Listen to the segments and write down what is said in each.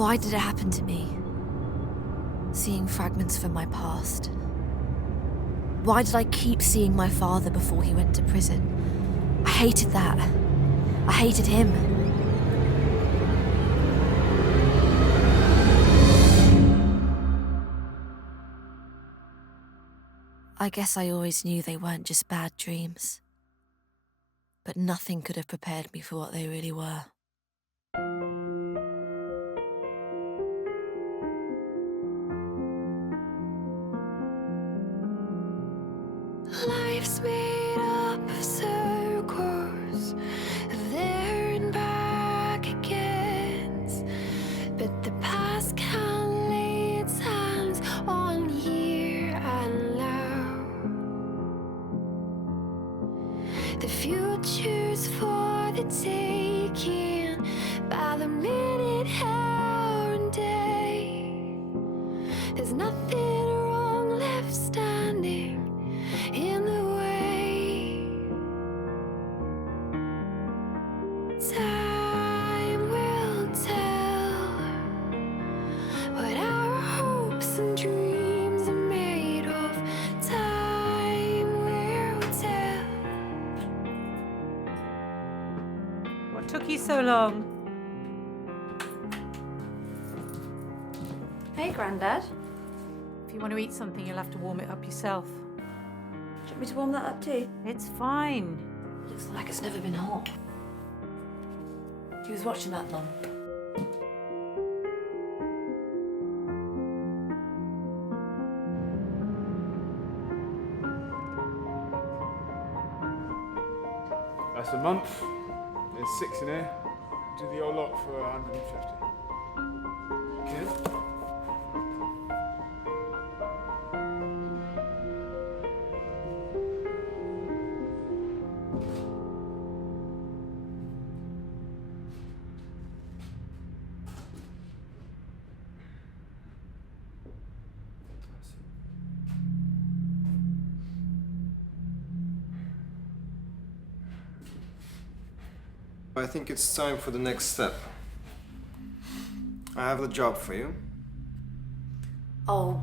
Why did it happen to me? Seeing fragments from my past. Why did I keep seeing my father before he went to prison? I hated that. I hated him. I guess I always knew they weren't just bad dreams. But nothing could have prepared me for what they really were. Life's made up of circles, of there and back agains, but the past can lay its hands on here and now. The future's for the taking by the minute, hour, and day. There's nothing wrong left standing in the way. Time will tell what our hopes and dreams are made of. Time will tell. What took you so long? Hey, Grandad. If you want to eat something, you'll have to warm it up yourself. Do you want me to warm that up too? It's fine. Looks like it's never been hot. He was watching that, Mum. That's a month. There's 6 in here. Do the old lot for 150. Good. I think it's time for the next step. I have a job for you. Oh,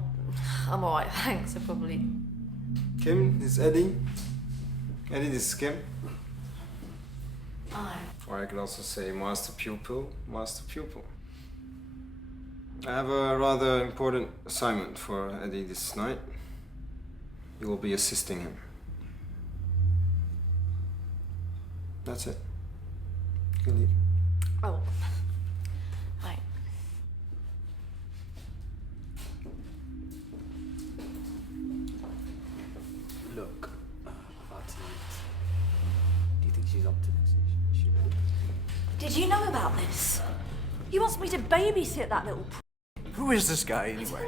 I'm alright, thanks. I probably... Kim, this is Eddie. Eddie, this is Kim. Hi. Or I can also say master pupil, master pupil. I have a rather important assignment for Eddie this night. You will be assisting him. That's it. You can leave. Oh. Right. Look, that's it. Do you think she's up to this? Is she ready? Did you know about this? He wants me to babysit that little Who is this guy anyway?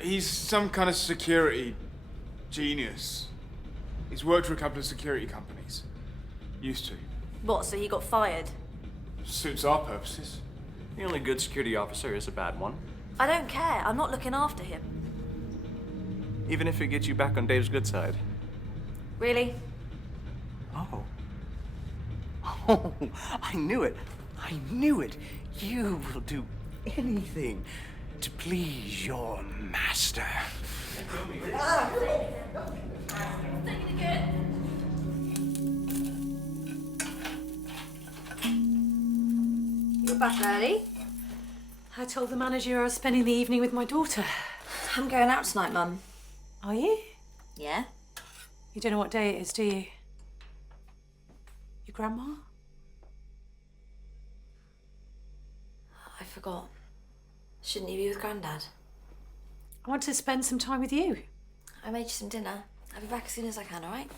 He's some kind of security genius. He's worked for a couple of security companies. Used to. What, so he got fired? Suits our purposes. The only good security officer is a bad one. I don't care. I'm not looking after him. Even if it gets you back on Dave's good side. Really? Oh. Oh, I knew it. I knew it. You will do anything to please your master. You're back early? I told the manager I was spending the evening with my daughter. I'm going out tonight, Mum. Are you? Yeah? You don't know what day it is, do you? Your grandma? I forgot. Shouldn't you be with Grandad? I want to spend some time with you. I made you some dinner. I'll be back as soon as I can, alright?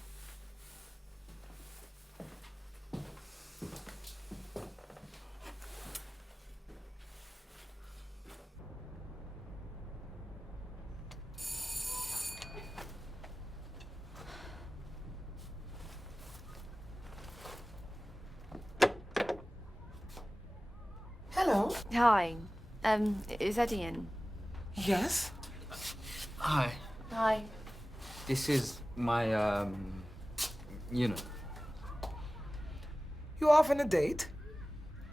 Hello. Hi. Is Eddie in? Yes? Hi, Hi. this is my, you know. You off on a date?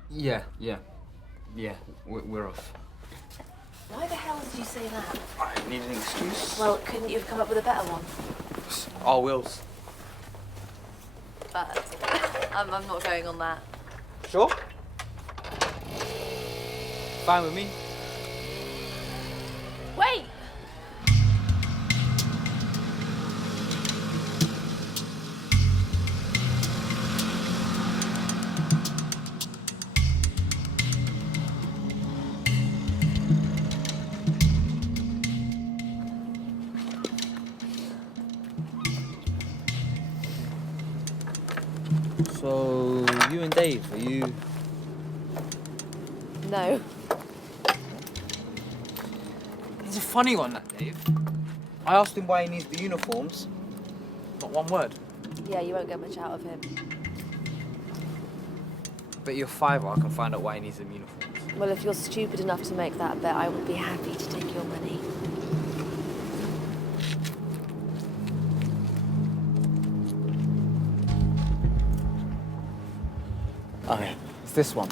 Yeah, we're off. Why the hell did you say that? I need an excuse. Well, couldn't you have come up with a better one? All wills. But I'm not going on that. Sure? Fine with me. Wait! So, you and Dave, are you... No. He's a funny one, that Dave. I asked him why he needs the uniforms. Not one word. Yeah, you won't get much out of him. Bet you $5 I can find out why he needs them uniforms. Well, if you're stupid enough to make that bet, I would be happy to take your money. Okay, it's this one.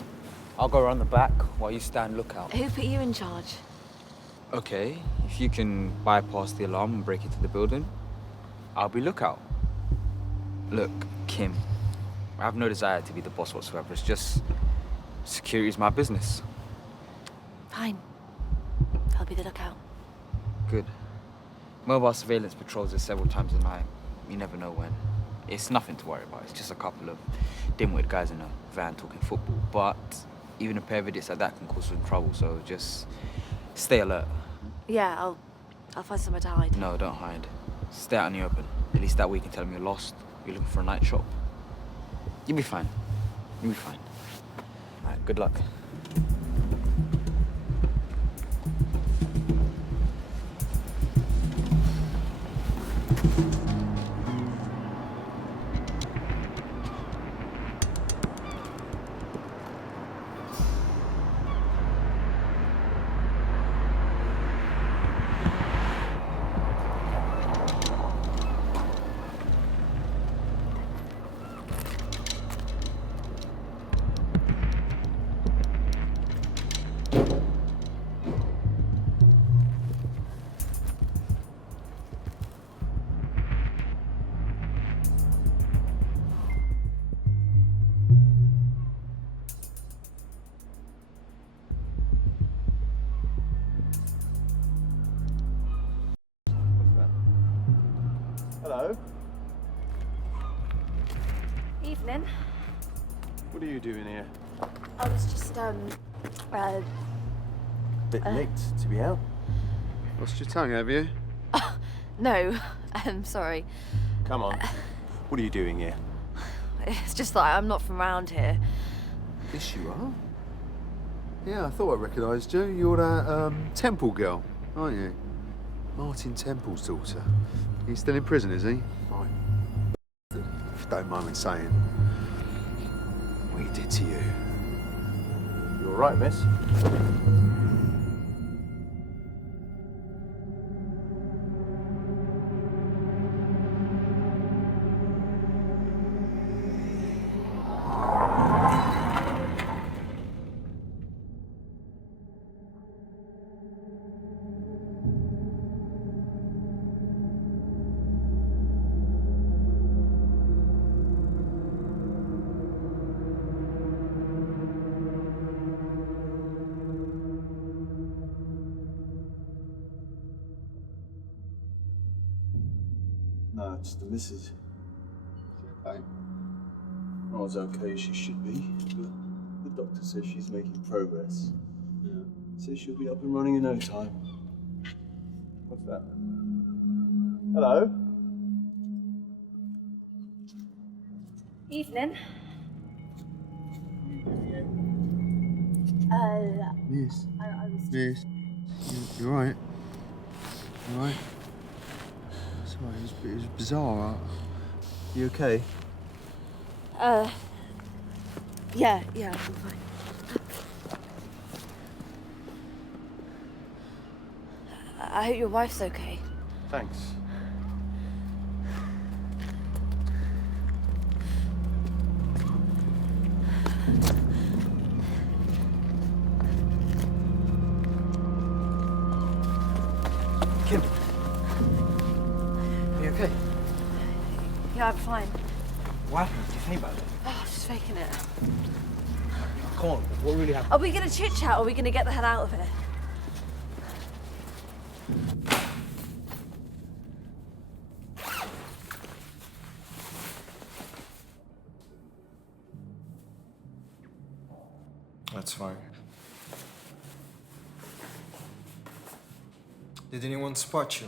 I'll go around the back while you stand lookout. Who put you in charge? Okay, if you can bypass the alarm and break into the building, I'll be lookout. Look, Kim, I have no desire to be the boss whatsoever. It's just security is my business. Fine. I'll be the lookout. Good. Mobile surveillance patrols us several times a night. You never know when. It's nothing to worry about. It's just a couple of dim-witted guys in a van talking football. But even a pair of idiots like that can cause some trouble, so just stay alert. Yeah, I'll find somewhere to hide. No, don't hide. Stay out in the open. At least that way you can tell them you're lost. You're looking for a night shop. You'll be fine. You'll be fine. All right, good luck. Hello. Evening. What are you doing here? I was just, Bit late to be out. Lost your tongue, have you? no. I'm sorry. Come on. What are you doing here? It's just that I'm not from around here. Yes, you are. Yeah, I thought I recognised you. You're that Temple girl, aren't you? Martin Temple's daughter. He's still in prison, is he? Right. If you don't mind me saying, what he did to you. You all right, miss? No, it's the missus. Okay. Not as okay as she should be, but the doctor says she's making progress. Yeah. Says she'll be up and running in no time. What's that? Hello? Evening. Yes. I was... Yes. You alright? You alright? Sorry, it was bizarre. You okay? Yeah, I'm fine. I hope your wife's okay. Thanks. Kim. Are you okay? Yeah, I'm fine. What happened? Did you faint back there? Oh, I was just faking it. Come on, what really happened? Are we gonna chit chat or are we gonna get the hell out of here? That's fine. Did anyone spot you?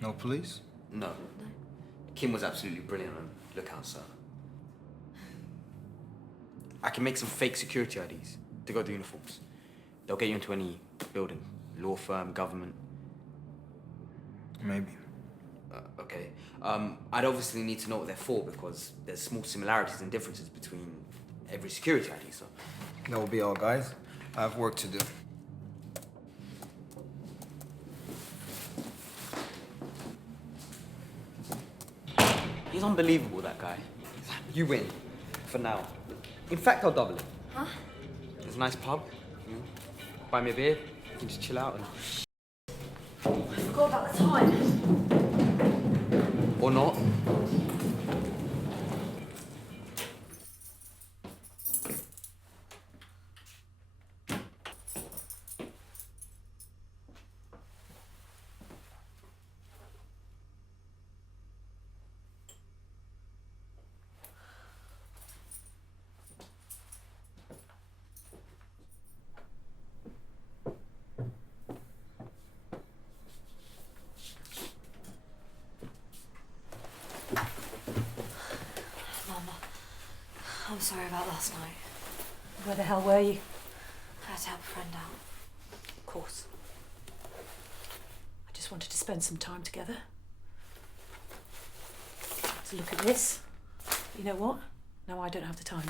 No police? No. Kim was absolutely brilliant on lookout, sir. I can make some fake security IDs to go with the uniforms. They'll get you into any building, law firm, government. Maybe. Okay. I'd obviously need to know what they're for because there's small similarities and differences between every security ID, so. That will be all, guys. I have work to do. He's unbelievable, that guy. You win. For now. In fact, I'll double it. Huh? There's a nice pub. You know, buy me a beer. You can just chill out and... I forgot about the time. Or not. I'm sorry about last night. Where the hell were you? I had to help a friend out. Of course. I just wanted to spend some time together. To look at this. You know what? No, I don't have the time.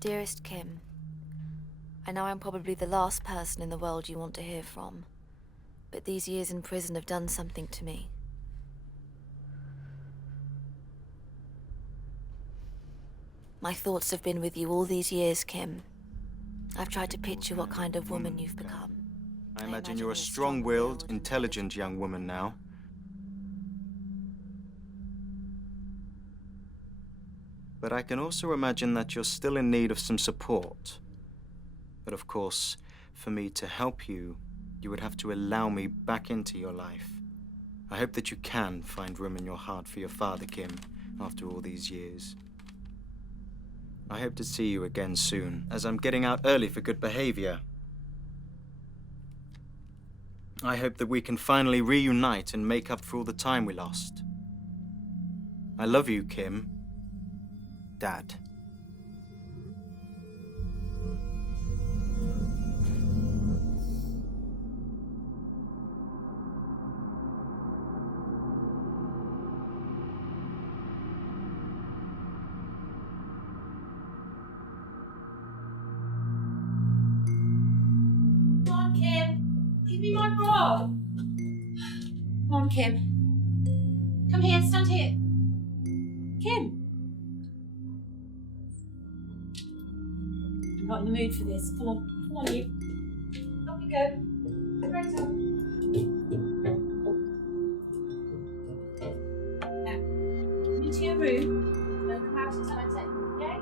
Dearest Kim, I know I'm probably the last person in the world you want to hear from, but these years in prison have done something to me. My thoughts have been with you all these years, Kim. I've tried to picture what kind of woman you've become. I imagine you're a strong-willed, intelligent young woman now. But I can also imagine that you're still in need of some support. But of course, for me to help you, you would have to allow me back into your life. I hope that you can find room in your heart for your father, Kim, after all these years. I hope to see you again soon, as I'm getting out early for good behavior. I hope that we can finally reunite and make up for all the time we lost. I love you, Kim. Dad. Come on, Kim. Give me my bra. Come on, Kim. Come here, stand here. Kim. I'm not in the mood for this. Come on you. Up you go. Right up. Now, come into your room. Don't come out until I tell you, okay?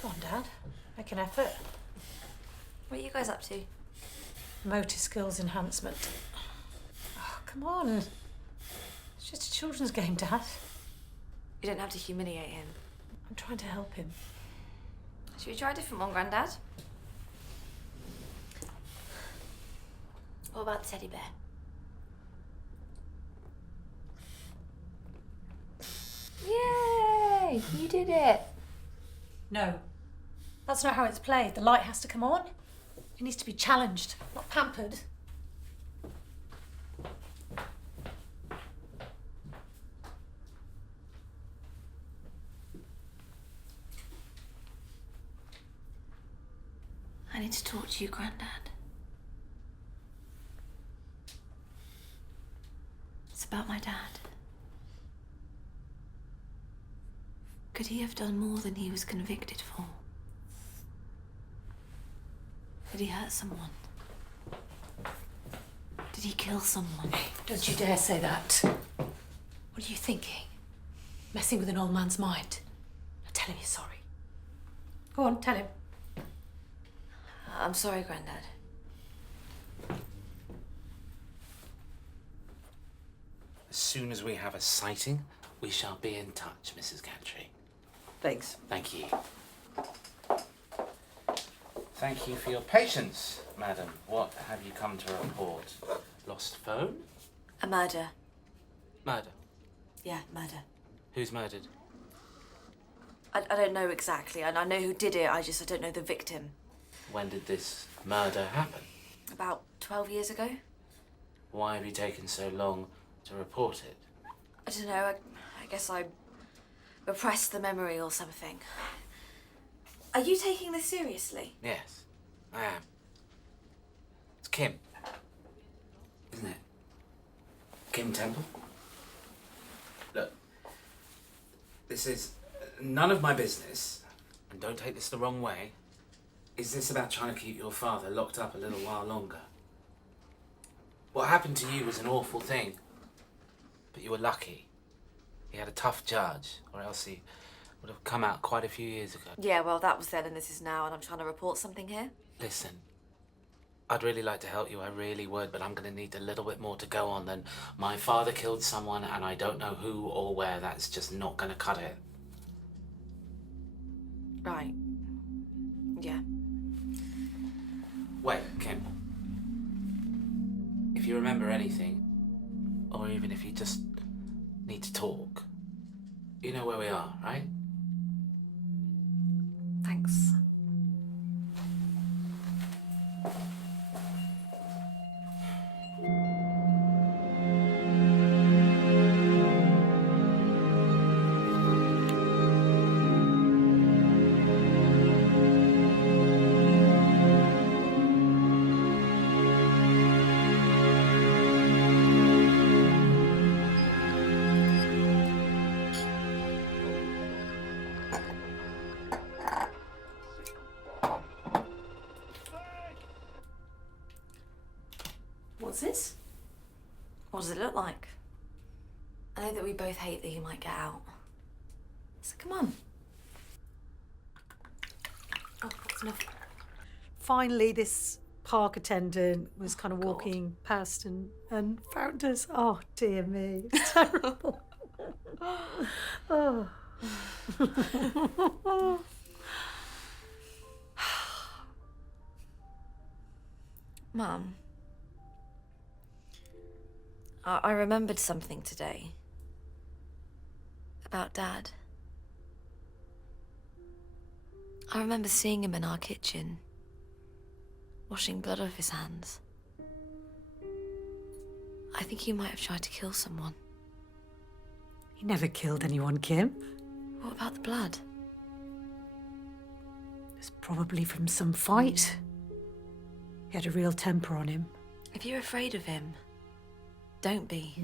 Come on, Dad. Make an effort. What are you guys up to? Motor skills enhancement. Oh, come on. It's just a children's game, Dad. You don't have to humiliate him. I'm trying to help him. Should we try a different one, Grandad? What about the teddy bear? Yay! You did it! No. That's not how it's played. The light has to come on. It needs to be challenged, not pampered. I need to talk to you, Grandad. It's about my dad. Could he have done more than he was convicted for? Did he hurt someone? Did he kill someone? Don't you dare say that. What are you thinking? Messing with an old man's mind. Now tell him you're sorry. Go on, tell him. I'm sorry, Grandad. As soon as we have a sighting, we shall be in touch, Mrs. Gantry. Thanks. Thank you. Thank you for your patience, madam. What have you come to report? Lost phone? A murder. Murder. Yeah, murder. Who's murdered? I don't know exactly, and I know who did it, I don't know the victim. When did this murder happen? About 12 years ago? Why have you taken so long to report it? I don't know, I guess I repressed the memory or something. Are you taking this seriously? Yes, I am. It's Kim. Isn't it? Kim Temple? Look, this is none of my business, and don't take this the wrong way. Is this about trying to keep your father locked up a little while longer? What happened to you was an awful thing, but you were lucky. He had a tough judge, or else he would have come out quite a few years ago. Yeah, well, that was then and this is now, and I'm trying to report something here. Listen, I'd really like to help you, I really would, but I'm going to need a little bit more to go on than my father killed someone and I don't know who or where. That's just not going to cut it. Right. Yeah. Wait, Kim. If you remember anything, or even if you just need to talk, you know where we are, right? Thanks. What's this? What does it look like? I know that we both hate that you might get out. So come on. Oh, that's enough. Finally, this park attendant was kind of walking past and found us. Oh, dear me. It's terrible. Oh. Mum. I remembered something today. About Dad. I remember seeing him in our kitchen, washing blood off his hands. I think he might have tried to kill someone. He never killed anyone, Kim. What about the blood? It's probably from some fight. He had a real temper on him. If you're afraid of him, don't be.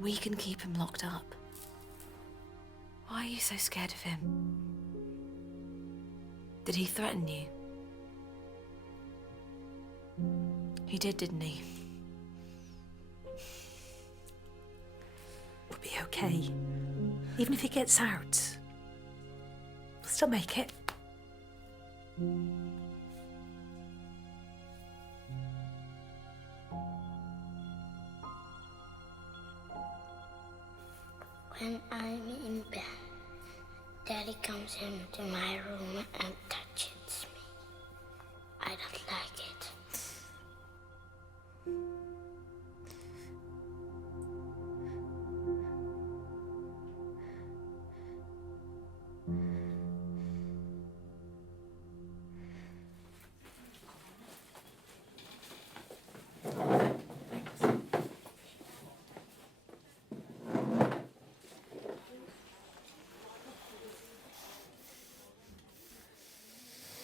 We can keep him locked up. Why are you so scared of him? Did he threaten you? He did, didn't he? We'll be okay. Even if he gets out, we'll still make it. When I'm in bed, Daddy comes into my room and touches me. I don't like it.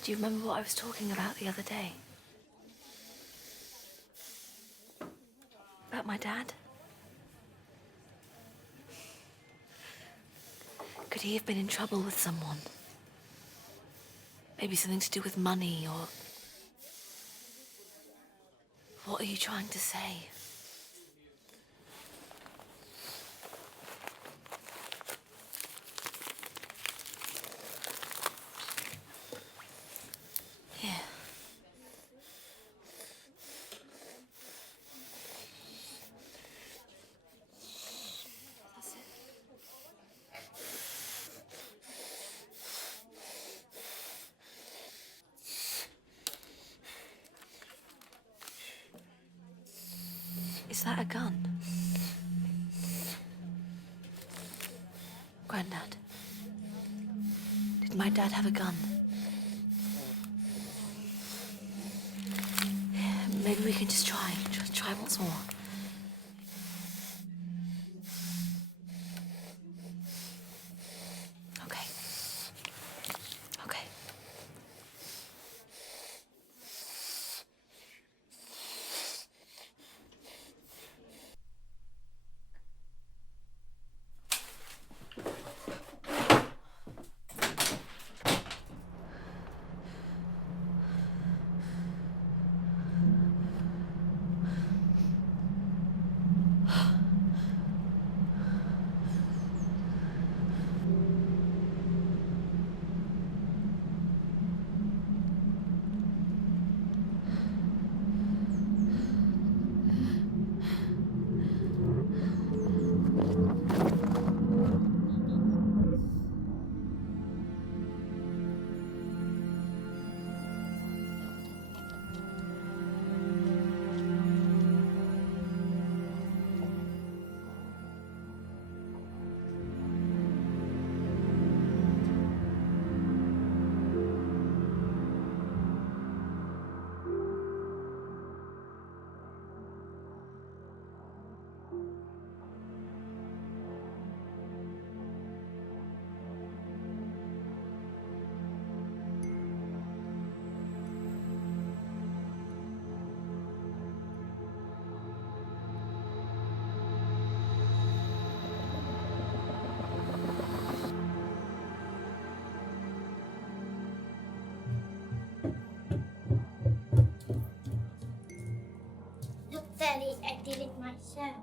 Do you remember what I was talking about the other day? About my dad? Could he have been in trouble with someone? Maybe something to do with money, or... What are you trying to say? Here. That's it. Is that a gun? Granddad, did my dad have a gun? Maybe we can just try once more. Okay. Okay. Look, Daddy, I did it myself.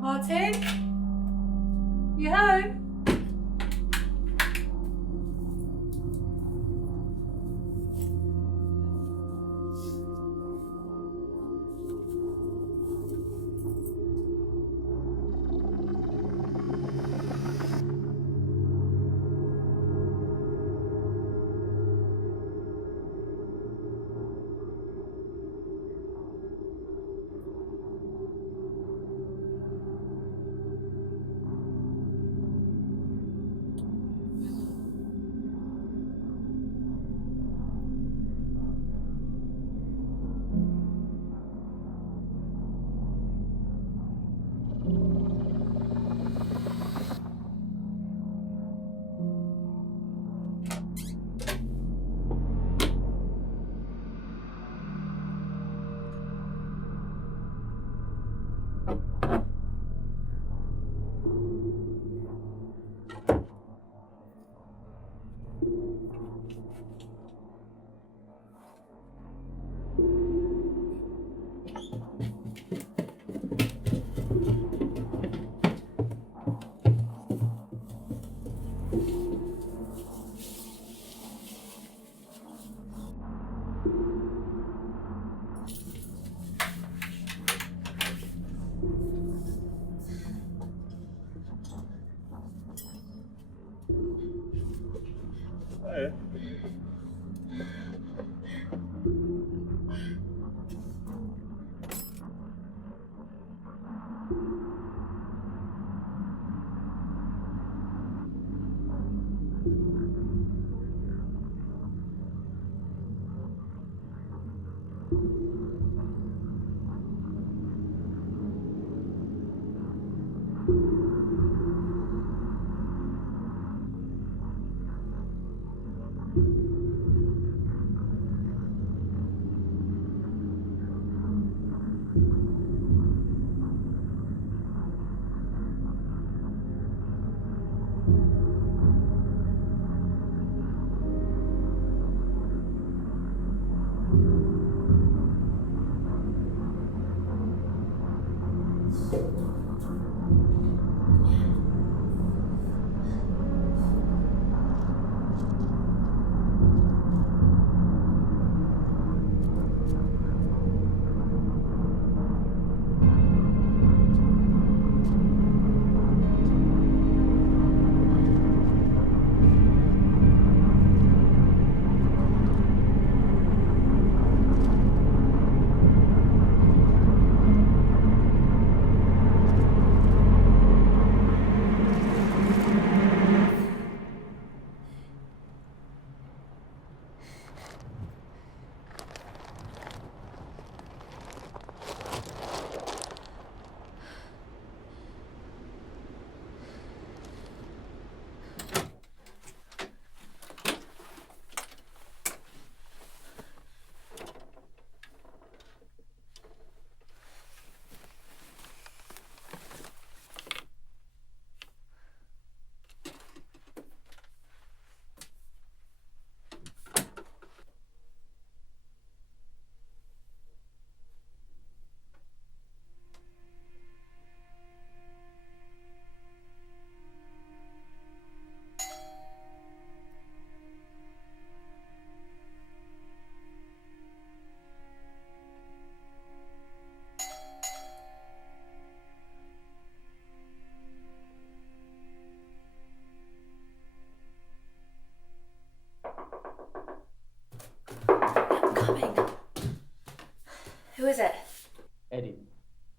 Martin? You home? Who is it? Eddie.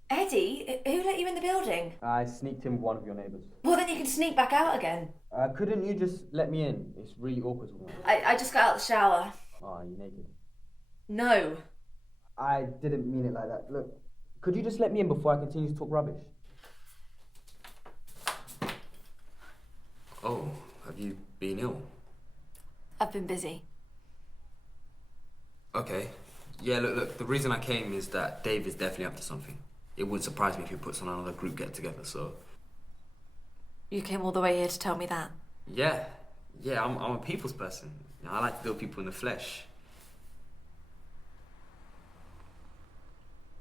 Eddie? Who let you in the building? I sneaked in with one of your neighbours. Well, then you can sneak back out again. Couldn't you just let me in? It's really awkward. I just got out of the shower. Oh, you naked? No. I didn't mean it like that. Look, could you just let me in before I continue to talk rubbish? Oh, have you been ill? I've been busy. Okay. Yeah, look, the reason I came is that Dave is definitely up to something. It wouldn't surprise me if he puts on another group get-together, so... You came all the way here to tell me that? Yeah, I'm a people's person. You know, I like to deal with people in the flesh.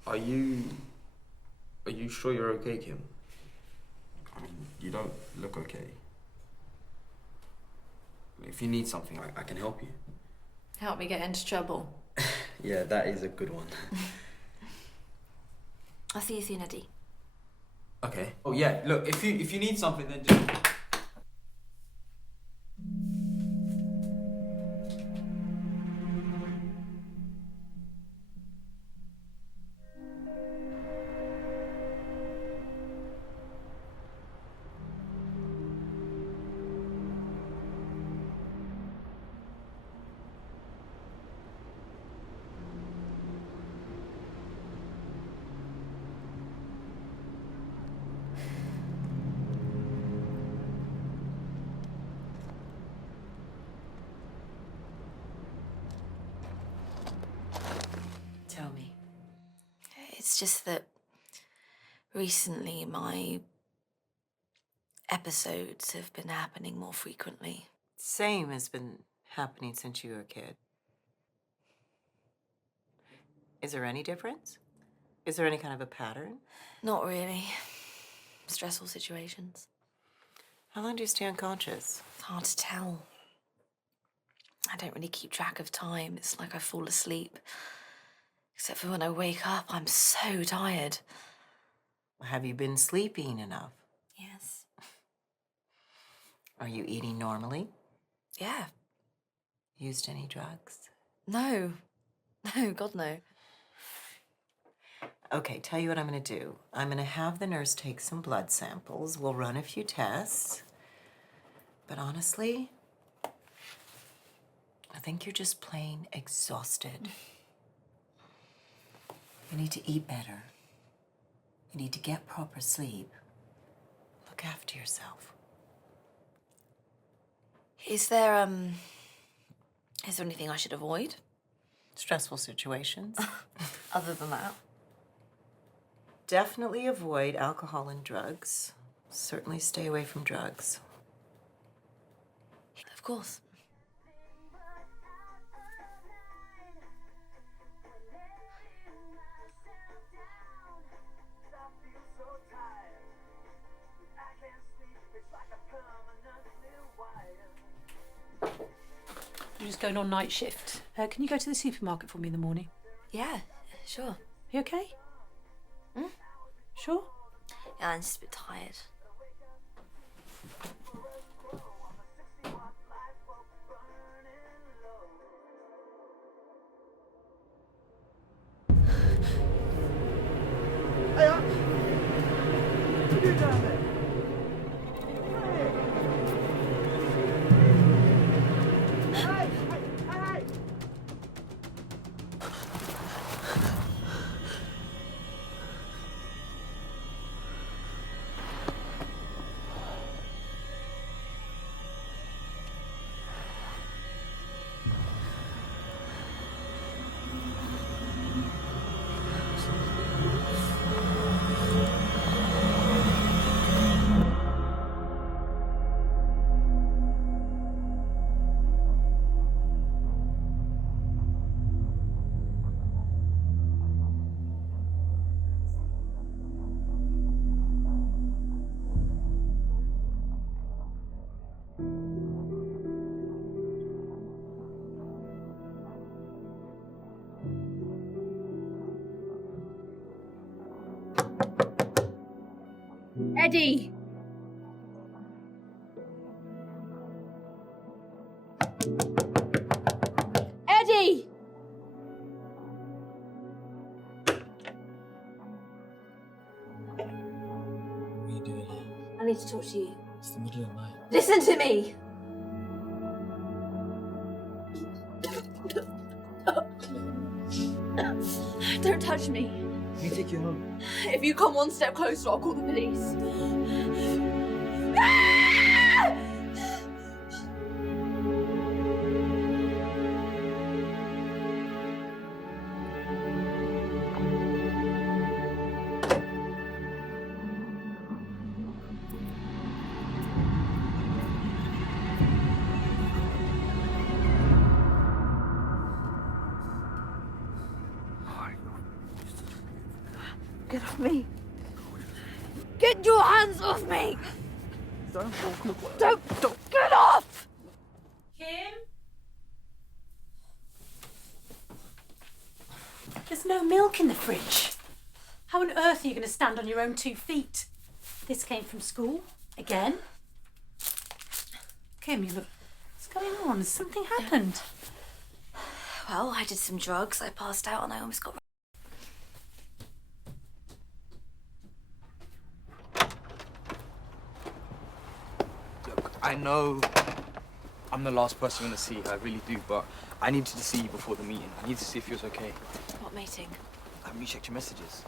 Are you sure you're okay, Kim? I mean, you don't look okay. If you need something, I can help you. Help me get into trouble. Yeah, that is a good one. I'll see you soon, Eddie. Okay. Oh yeah, look, if you need something, then just... Tell me. It's just that recently my episodes have been happening more frequently. Same has been happening since you were a kid. Is there any difference? Is there any kind of a pattern? Not really. Stressful situations. How long do you stay unconscious? It's hard to tell. I don't really keep track of time. It's like I fall asleep. Except for when I wake up, I'm so tired. Have you been sleeping enough? Yes. Are you eating normally? Yeah. Used any drugs? No. No, God, no. Okay, tell you what I'm gonna do. I'm gonna have the nurse take some blood samples. We'll run a few tests. But honestly, I think you're just plain exhausted. You need to eat better. You need to get proper sleep. Look after yourself. Is there anything I should avoid? Stressful situations. Other than that? Definitely avoid alcohol and drugs. Certainly stay away from drugs. Of course. You're just going on night shift. Can you go to the supermarket for me in the morning? Yeah, sure. You okay? Sure? Yeah, I'm just a bit tired. What are you doing there? Eddie! Eddie! need to talk to you. It's the middle of the night. Listen to me! Don't touch me. Let me take you home. If you come one step closer, I'll call the police. Get off me. Get your hands off me! Don't get off! Kim? There's no milk in the fridge. How on earth are you going to stand on your own 2 feet? This came from school? Again? Kim, you look... What's going on? Has something happened? Well, I did some drugs, I passed out and I almost got... Look, I know I'm the last person going to see her, I really do, but I needed to see you before the meeting. I need to see if you was okay. What meeting? Have you checked your messages?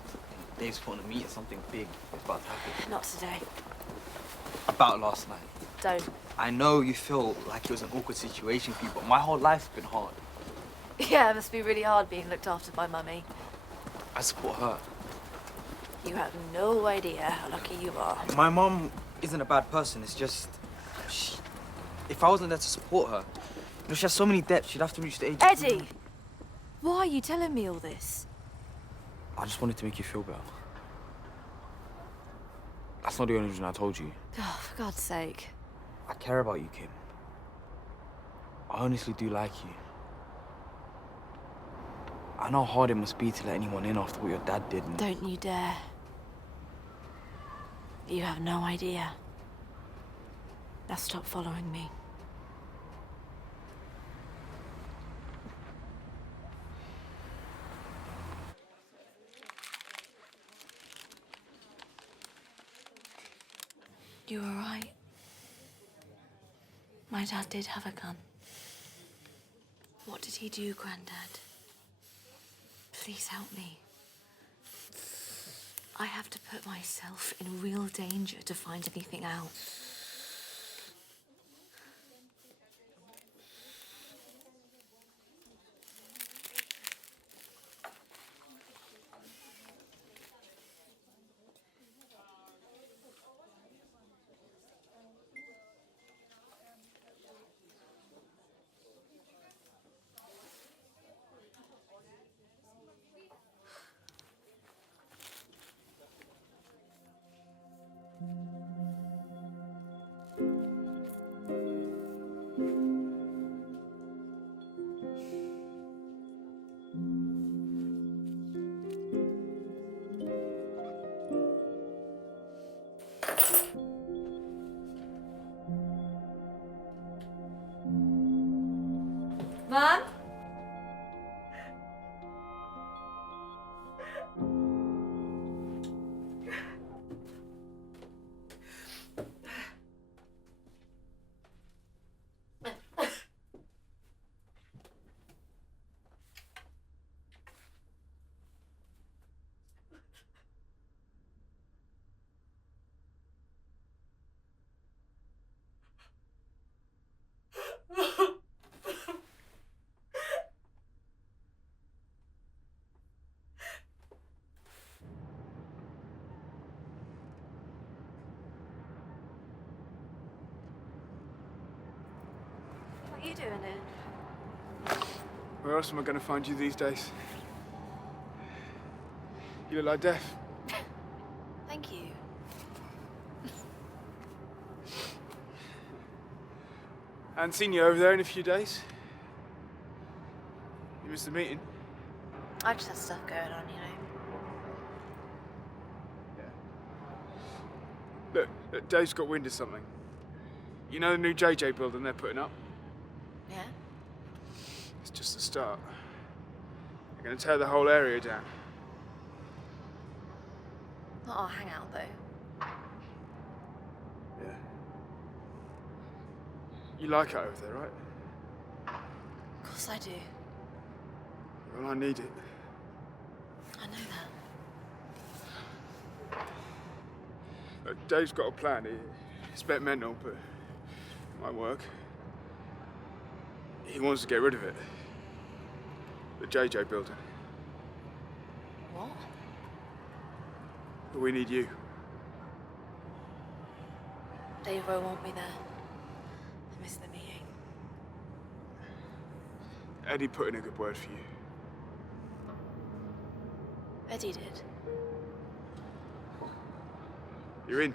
Dave's put on a meeting, something big is about to happen. Not today. About last night. Don't. I know you feel like it was an awkward situation for you, but my whole life's been hard. Yeah, it must be really hard being looked after by Mummy. I support her. You have no idea how lucky you are. My mom isn't a bad person, it's just... if I wasn't there to support her, you know, she has so many debts, she'd have to reach the age... Eddie! Why are you telling me all this? I just wanted to make you feel better. That's not the only reason I told you. Oh, for God's sake. I care about you, Kim. I honestly do like you. I know how hard it must be to let anyone in after what your dad did. And... Don't you dare. You have no idea. Now stop following me. You were right. My dad did have a gun. What did he do, Granddad? Please help me. I have to put myself in real danger to find anything out. Mom? What are you doing here? Where else am I going to find you these days? You look like death. Thank you. I haven't seen you over there in a few days. You missed the meeting. I just had stuff going on, you know. Look, Dave's got wind of something. You know the new JJ building they're putting up? Yeah? It's just the start. They're going to tear the whole area down. Not our hangout, though. You like it over there, right? Of course I do. Well, I need it. I know that. Dave's got a plan. It's a bit mental, but it might work. He wants to get rid of it. The JJ building. What? But we need you. Dave won't want me there. I miss the meeting. Eddie put in a good word for you. Eddie did. You're in.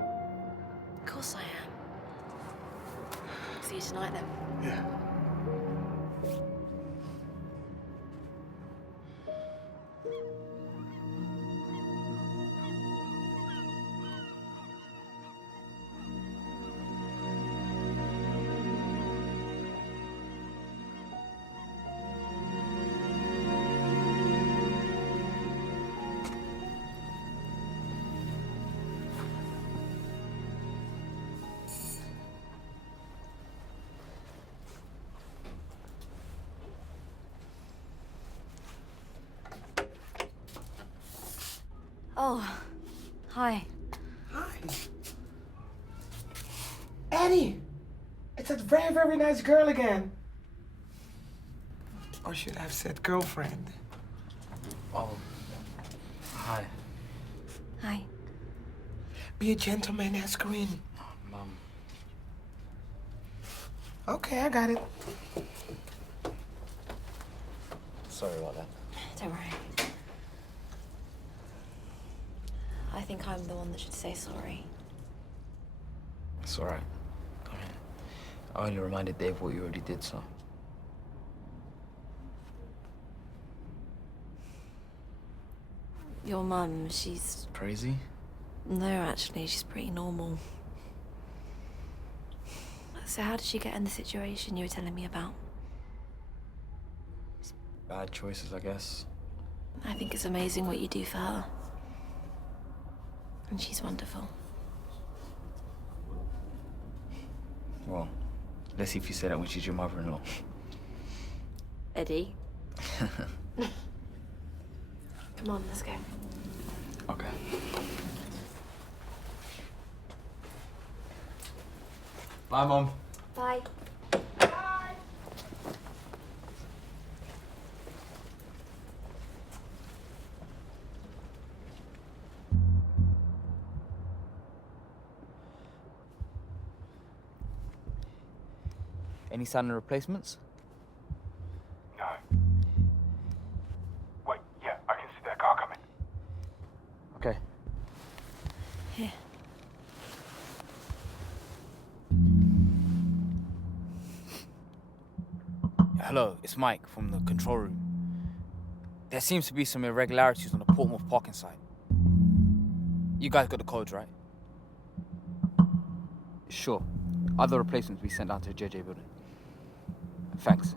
Of course I am. See you tonight then. Yeah. Oh, hi. Hi. Eddie! It's a very, very nice girl again. Or should I have said girlfriend? Oh. Hi. Hi. Be a gentleman, ask her in. Mum. Okay, I got it. Sorry about that. Don't worry. I think I'm the one that should say sorry. It's alright. I mean, I only reminded Dave what you already did, so. Your mum, she's... Crazy? No, actually, she's pretty normal. So how did she get in the situation you were telling me about? Bad choices, I guess. I think it's amazing what you do for her. And she's wonderful. Well, let's see if you say that when she's your mother-in-law. Eddie? Come on, let's go. Okay. Bye, Mom. Bye. Any sign of replacements? No. Wait, yeah, I can see their car coming. Okay. Here. Hello, it's Mike from the control room. There seems to be some irregularities on the Portsmouth parking site. You guys got the codes, right? Sure. Other replacements we sent down to the JJ building. Thanks.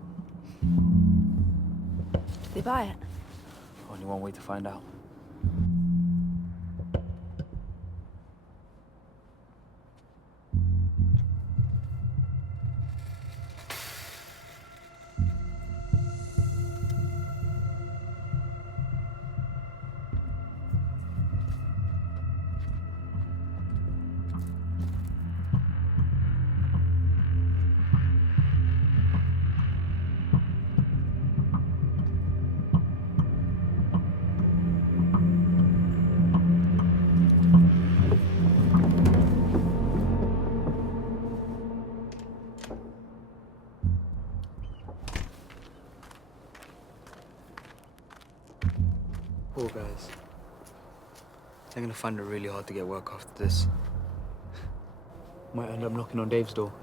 Did they buy it? Only one way to find out. Poor guys. They're gonna find it really hard to get work after this. Might end up knocking on Dave's door.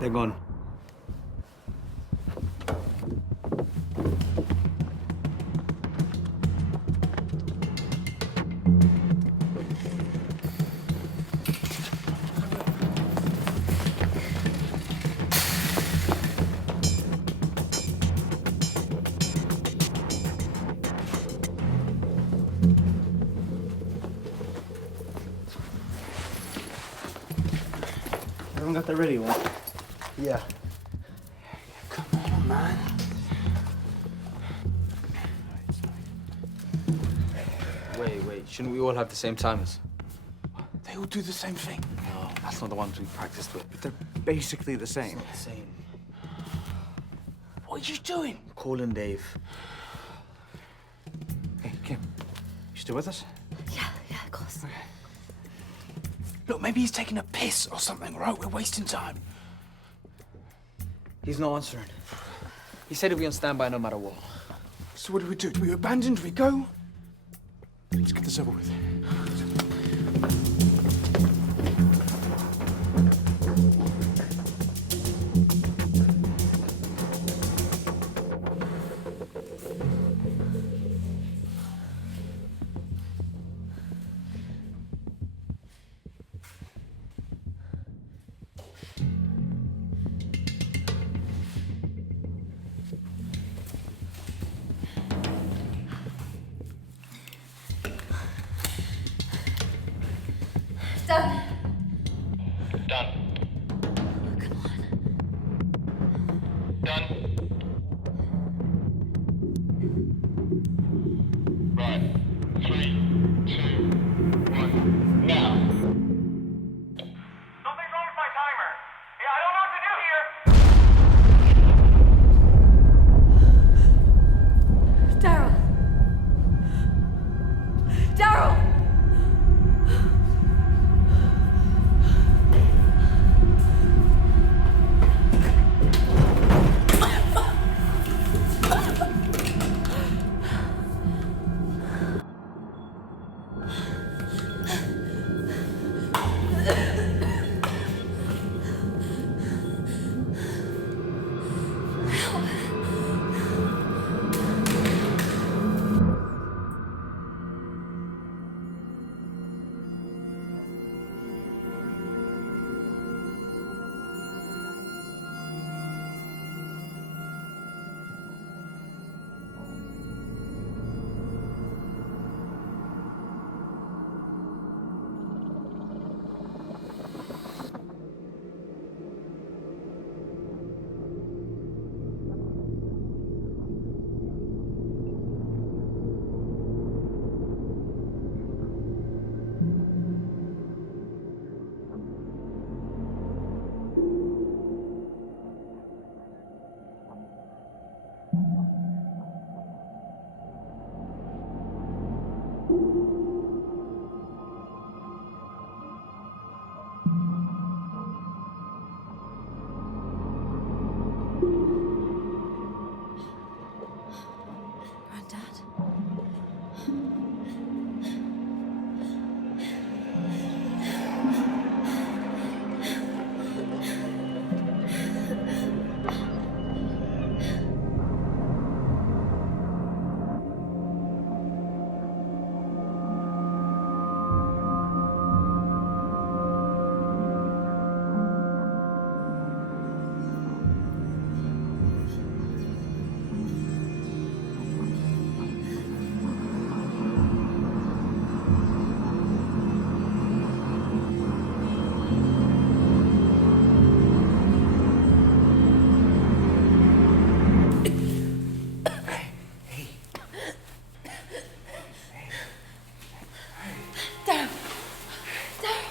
They're gone. I got the ready one. Yeah. Come on, man. Wait. Shouldn't we all have the same timers? They all do the same thing. No, that's not the ones we practiced with. They're basically the same. It's not the same. What are you doing? Calling Dave. Hey, Kim. You still with us? Yeah, of course. Okay. Look, maybe he's taking a piss or something, right? We're wasting time. He's not answering. He said he'll be on standby no matter what. So what do? Do we abandon? Do we go? Let's get this over with. Done. Done. Come on. Done. Right. 3, 2, 1, now. Something's wrong with my timer. Yeah, I don't know what to do here. Daryl! Daryl!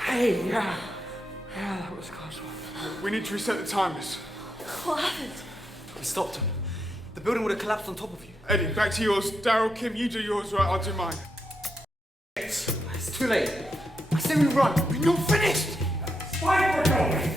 Hey, yeah, that was close one. We need to reset the timers. What happened? We stopped him. The building would have collapsed on top of you. Eddie, back to yours. Daryl, Kim, you do yours, right? I'll do mine. It's too late. I say we run. We're not finished. Fine, we're going.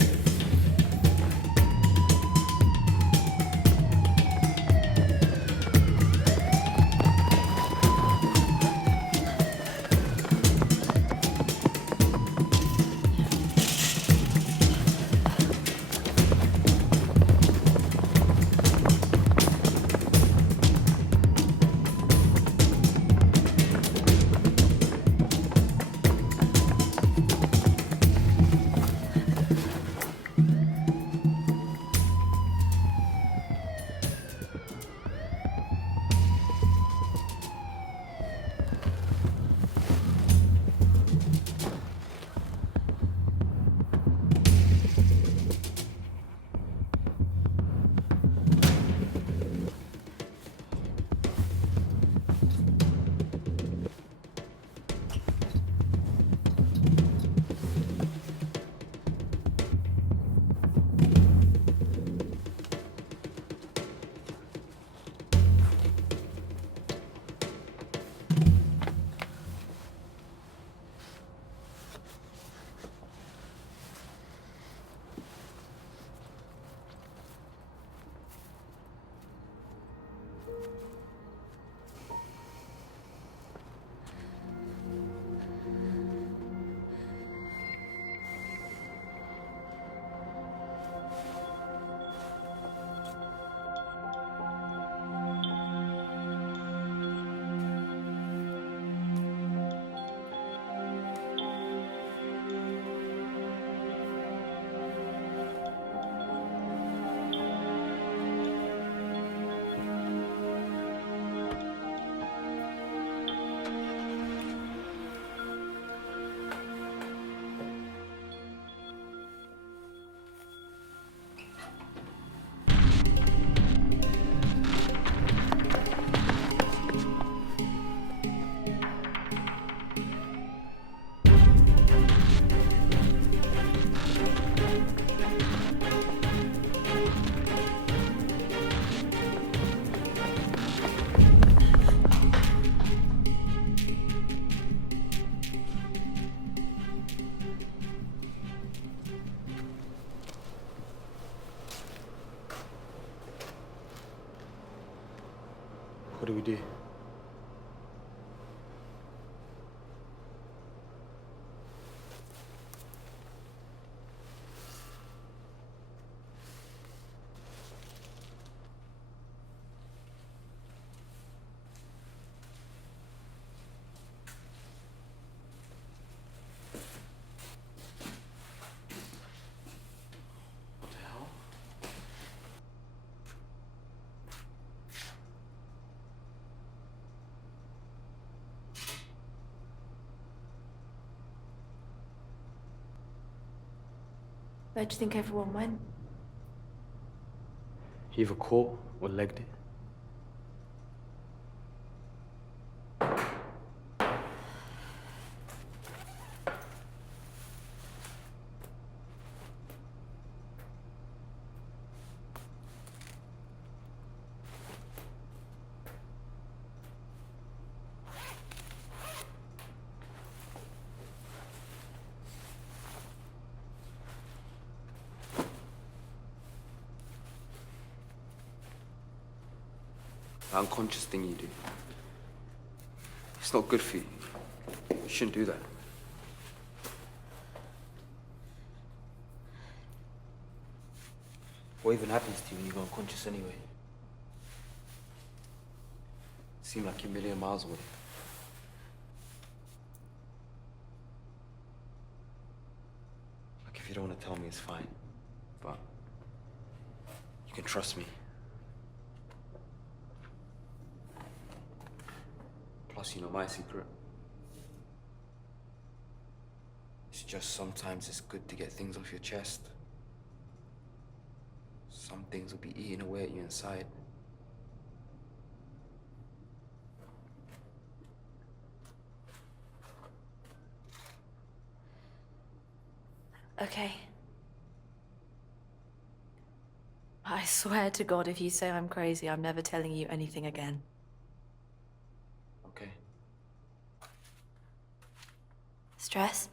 What do we do? What the hell? Where do you think everyone went? He either caught or legged it. The unconscious thing you do. It's not good for you. You shouldn't do that. What even happens to you when you go unconscious anyway? Seem like you're a million miles away. Like, if you don't want to tell me, it's fine. But you can trust me. Plus, you know my secret. It's just sometimes it's good to get things off your chest. Some things will be eating away at you inside. Okay. I swear to God, if you say I'm crazy, I'm never telling you anything again. Okay. Stress?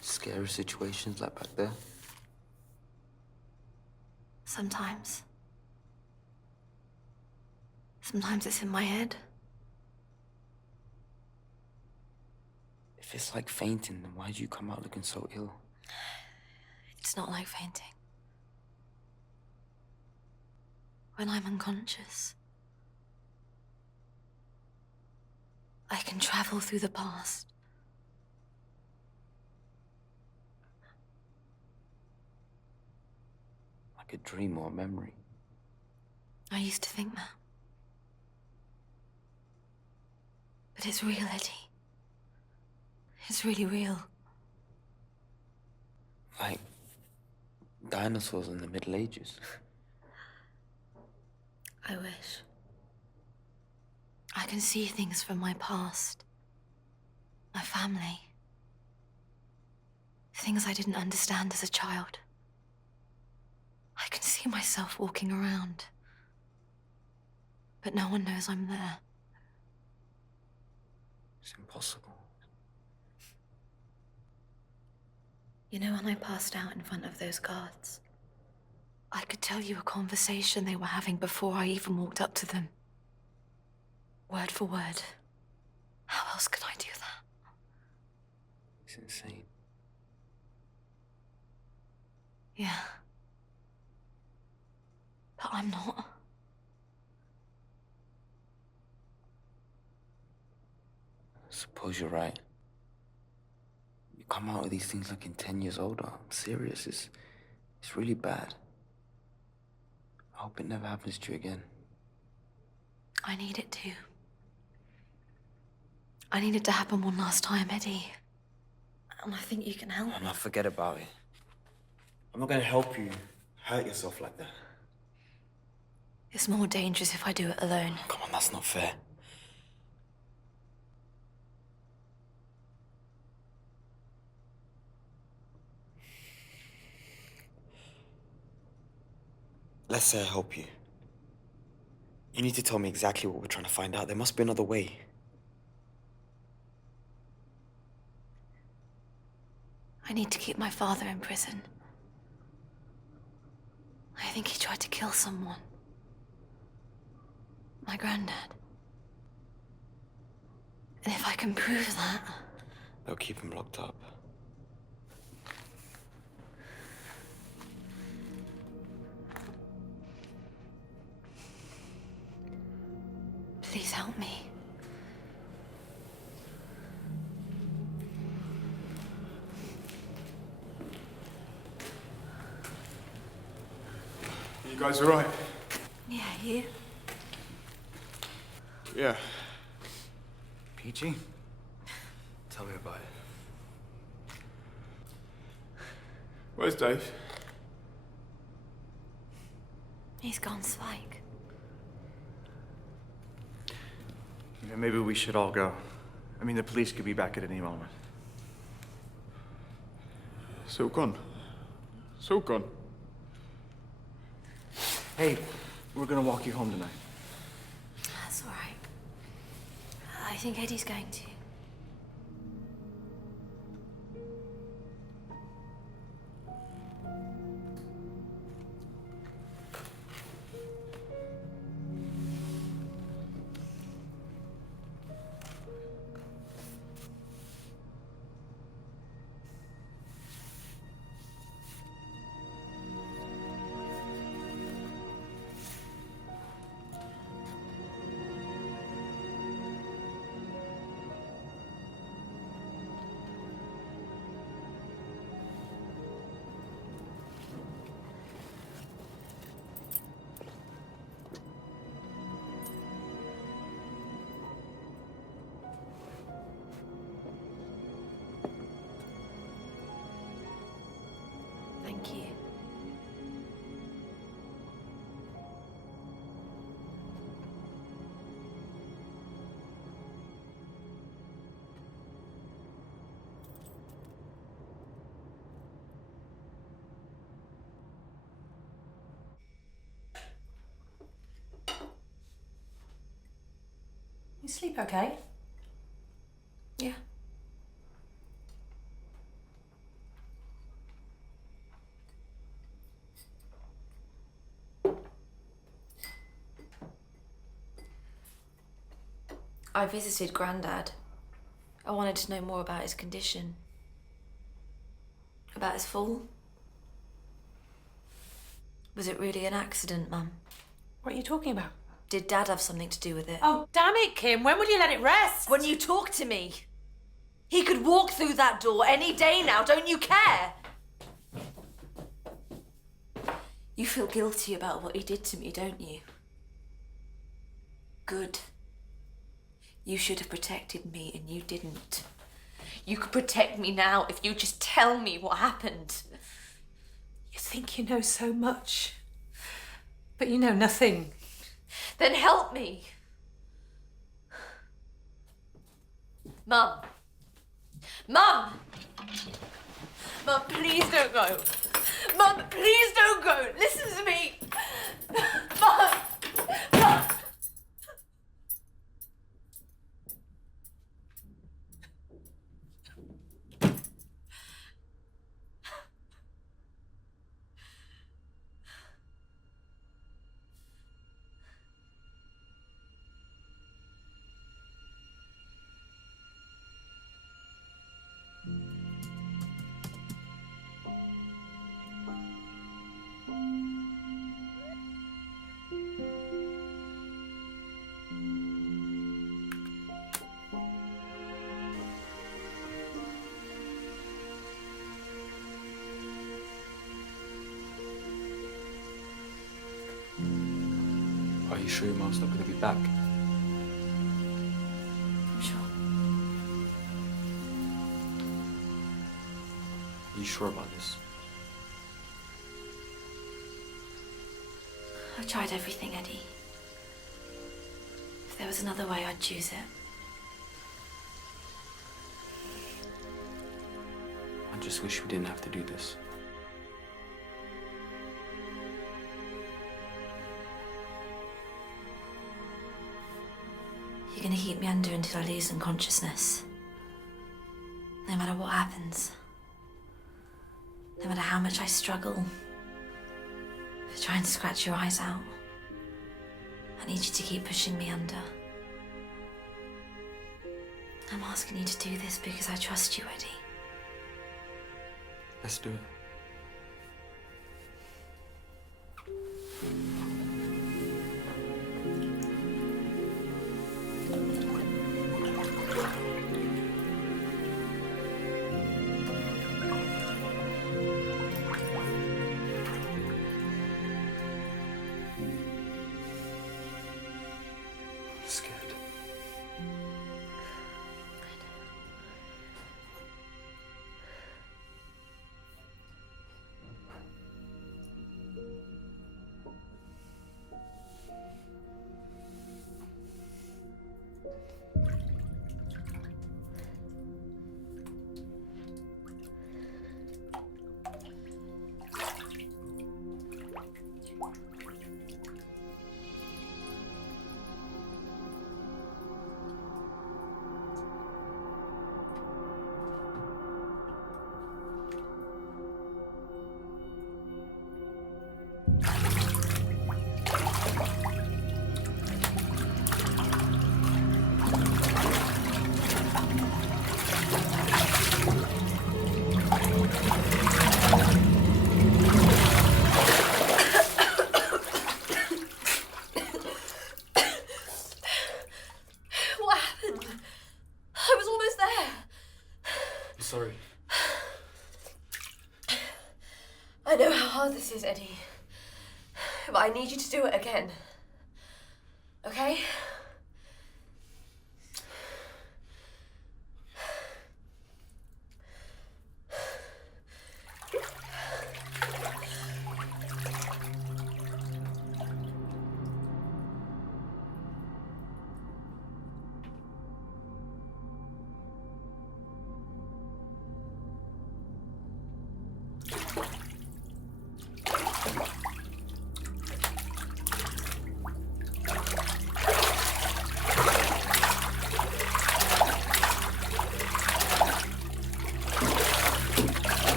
Scary situations like back there. Sometimes. Sometimes it's in my head. If it's like fainting, then why do you come out looking so ill? It's not like fainting. When I'm unconscious, I can travel through the past. Like a dream or a memory. I used to think that. But it's real, Eddie. It's really real. Like dinosaurs in the Middle Ages. I wish. I can see things from my past. My family. Things I didn't understand as a child. I can see myself walking around. But no one knows I'm there. It's impossible. You know, when I passed out in front of those guards, I could tell you a conversation they were having before I even walked up to them. Word for word. How else could I do that? It's insane. Yeah. But I'm not. I suppose you're right. You come out of these things looking 10 years older. I'm serious. It's really bad. I hope it never happens to you again. I need it to. I need it to happen one last time, Eddie. And I think you can help. Oh, no, forget about it. I'm not gonna help you hurt yourself like that. It's more dangerous if I do it alone. Come on, that's not fair. Let's say I help you. You need to tell me exactly what we're trying to find out. There must be another way. I need to keep my father in prison. I think he tried to kill someone. My granddad. And if I can prove that... They'll keep him locked up. Please help me. You guys all right? Yeah, you? Yeah. Peachy? Tell me about it. Where's Dave? He's gone, Spike. You know, maybe we should all go. I mean, the police could be back at any moment. It's all gone. It's all gone. Hey, we're gonna walk you home tonight. That's all right. I think Eddie's going to. Thank you. You sleep okay? Yeah. I visited Grandad. I wanted to know more about his condition. About his fall. Was it really an accident, Mum? What are you talking about? Did Dad have something to do with it? Oh, damn it, Kim. When will you let it rest? When you talk to me. He could walk through that door any day now, don't you care? You feel guilty about what he did to me, don't you? Good. You should have protected me and you didn't. You could protect me now if you just tell me what happened. You think you know so much, but you know nothing. Then help me. Mum. Mum! Mum, please don't go. Mum, please don't go. Listen to me. Mum! Mum! Are you sure your mom's not gonna be back? I'm sure. Are you sure about this? I've tried everything, Eddie. If there was another way, I'd choose it. I just wish we didn't have to do this. You're gonna keep me under until I lose some consciousness. No matter what happens. No matter how much I struggle. For trying to scratch your eyes out. I need you to keep pushing me under. I'm asking you to do this because I trust you, Eddie. Let's do it. Scared. What happened? I was almost there. I'm sorry. I know how hard this is, Eddie. But I need you to do it again. Okay?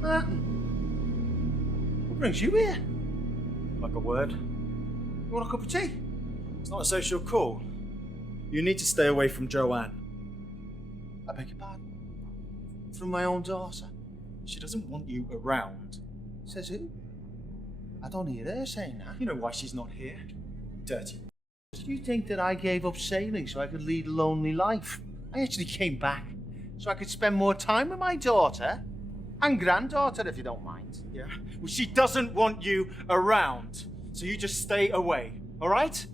Martin, what brings you here? Like a word? You want a cup of tea? It's not a social call. You need to stay away from Joanne. I beg your pardon? From my own daughter? She doesn't want you around. Says who? I don't hear her saying that. You know why she's not here? Dirty. Do you think that I gave up sailing so I could lead a lonely life? I actually came back so I could spend more time with my daughter. And granddaughter, if you don't mind. Yeah? Well, she doesn't want you around. So you just stay away, all right?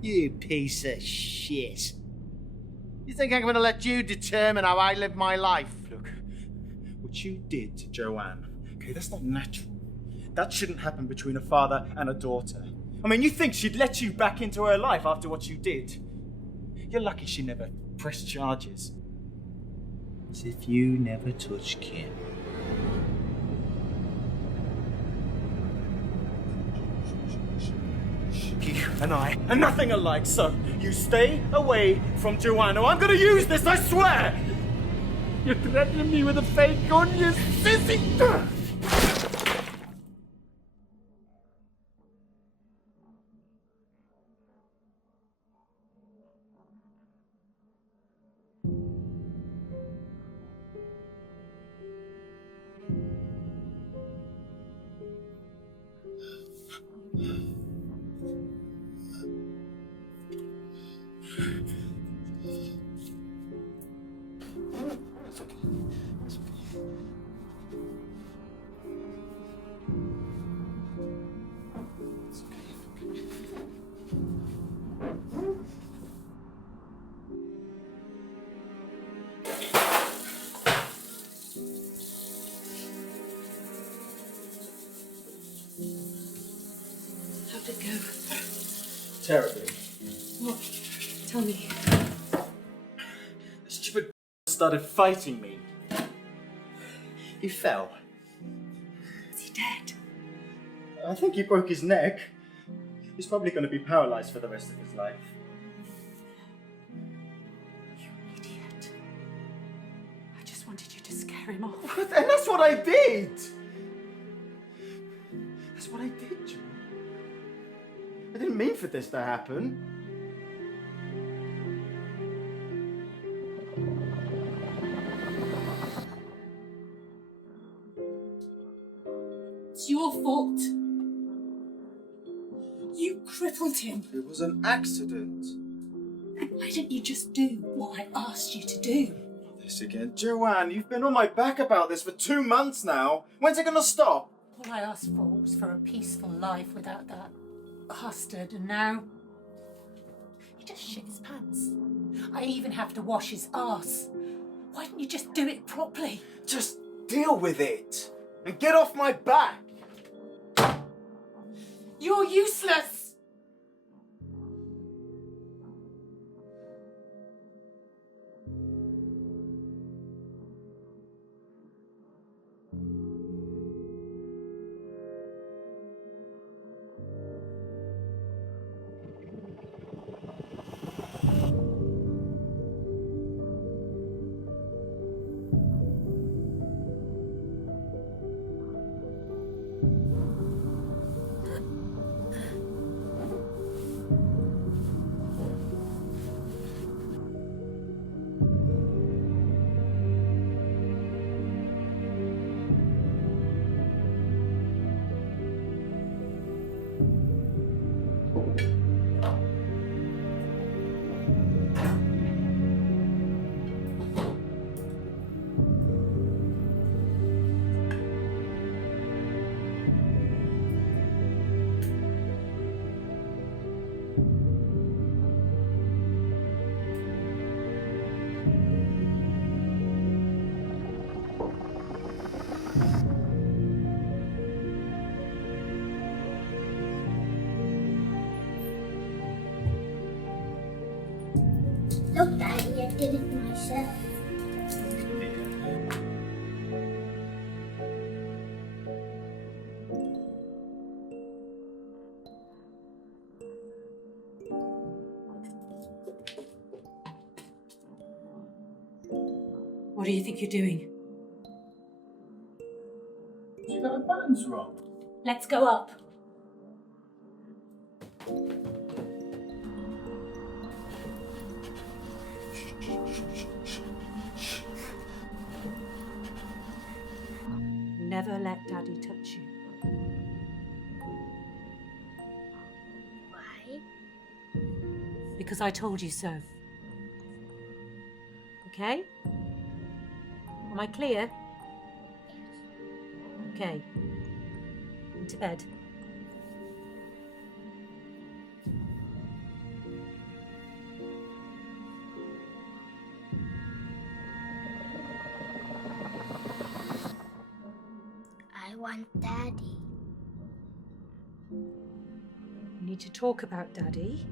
You piece of shit. You think I'm going to let you determine how I live my life? Look, what you did to Joanne, okay, that's not natural. That shouldn't happen between a father and a daughter. I mean, you think she'd let you back into her life after what you did? You're lucky she never pressed charges. As if you never touched Kim. You and I are nothing alike, so you stay away from Joanne or I'm gonna use this, I swear! You're threatening me with a fake gun, you sissy! How'd it go? Terribly. What? Tell me. The stupid started fighting me. He fell. Is he dead? I think he broke his neck. He's probably going to be paralyzed for the rest of his life. You idiot. I just wanted you to scare him off. And that's what I did! That's what I did, Joe. I didn't mean for this to happen. It's your fault. You crippled him. It was an accident. Why didn't you just do what I asked you to do? This again. Joanne, you've been on my back about this for 2 months now. When's it gonna stop? All I asked for was for a peaceful life without that bastard, and now he just shit his pants. I even have to wash his ass. Why didn't you just do it properly? Just deal with it and get off my back. You're useless! Look, Daddy, I did it myself. What do you think you're doing? You got the buttons wrong. Let's go up. Never let Daddy touch you. Why? Because I told you so. Okay? Am I clear? Okay. Into bed. I want Daddy. We need to talk about Daddy.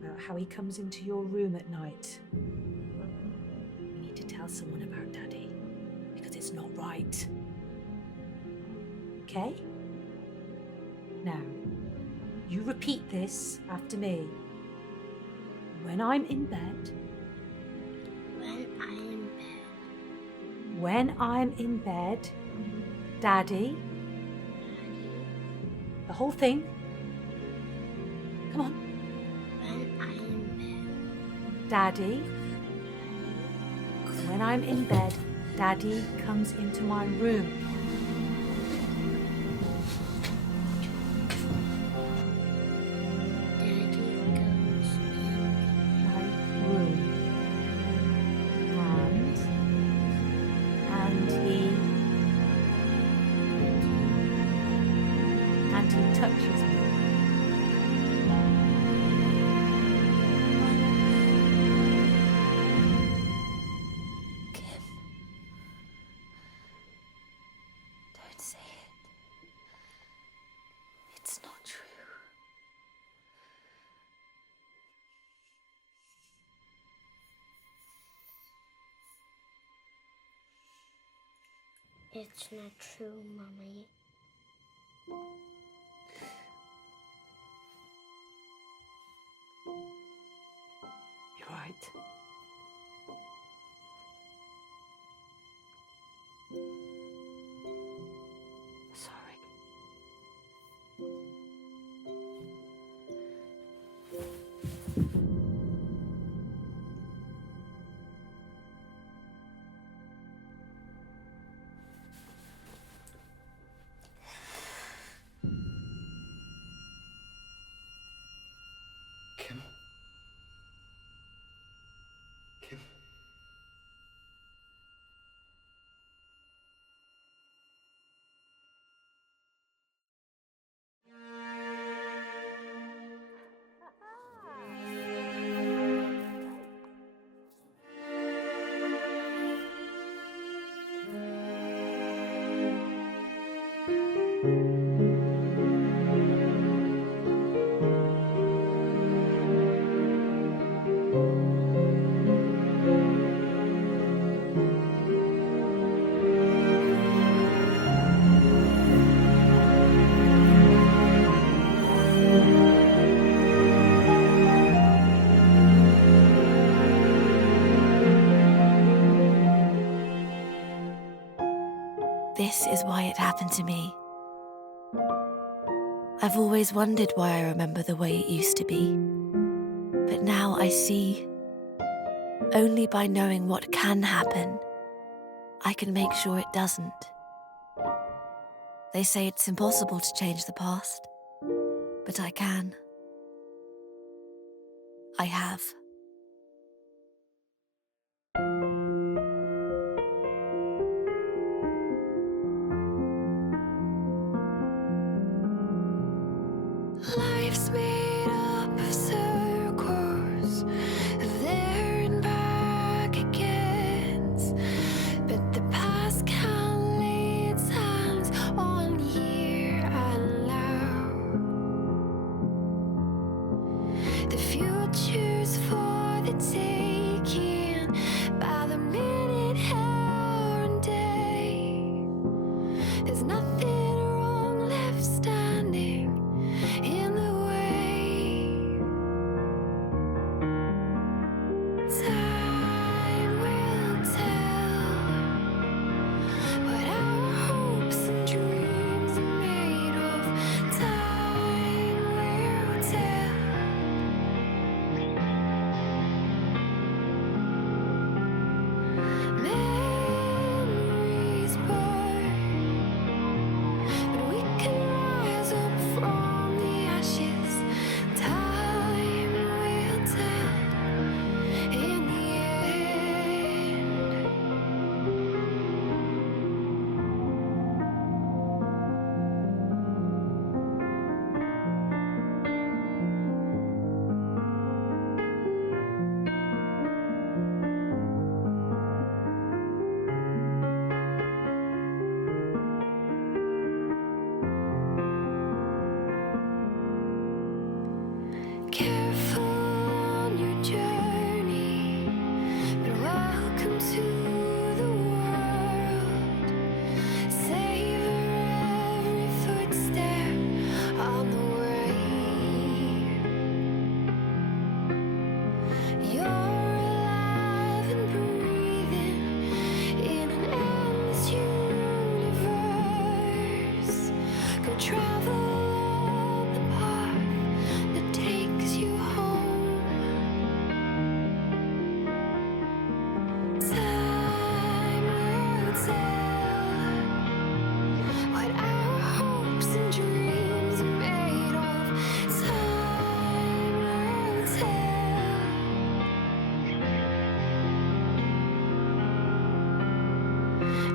About how he comes into your room at night. We need to tell someone about Daddy. Because it's not right. Okay? Now, you repeat this after me. When I'm in bed. When I am When I'm in bed, Daddy. The whole thing. Come on. When I'm in bed. Daddy. When I'm in bed, Daddy comes into my room. And he touches me. Kim. Don't say it. It's not true. It's not true, Mommy. You're right. Sorry. Kim? Kim? This is why it happened to me. I've always wondered why I remember the way it used to be. But now I see. Only by knowing what can happen, I can make sure it doesn't. They say it's impossible to change the past, but I can. I have. Life's made up of circles, of there and back again. But the past can lead times on here and now. The future's for the taking by the minute, hour, and day. There's nothing wrong left standing in the way. Time will tell what our hopes and dreams are made of. Time will tell. Memories burn, but we can rise up from the ashes. Time will tell in the end.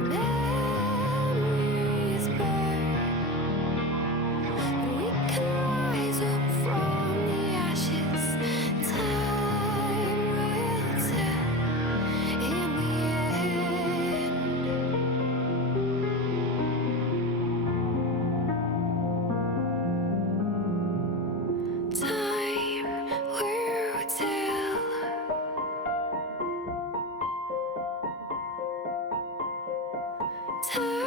Memories burn, but we can rise up from the ashes. Time will tell in the end. Time will tell. Time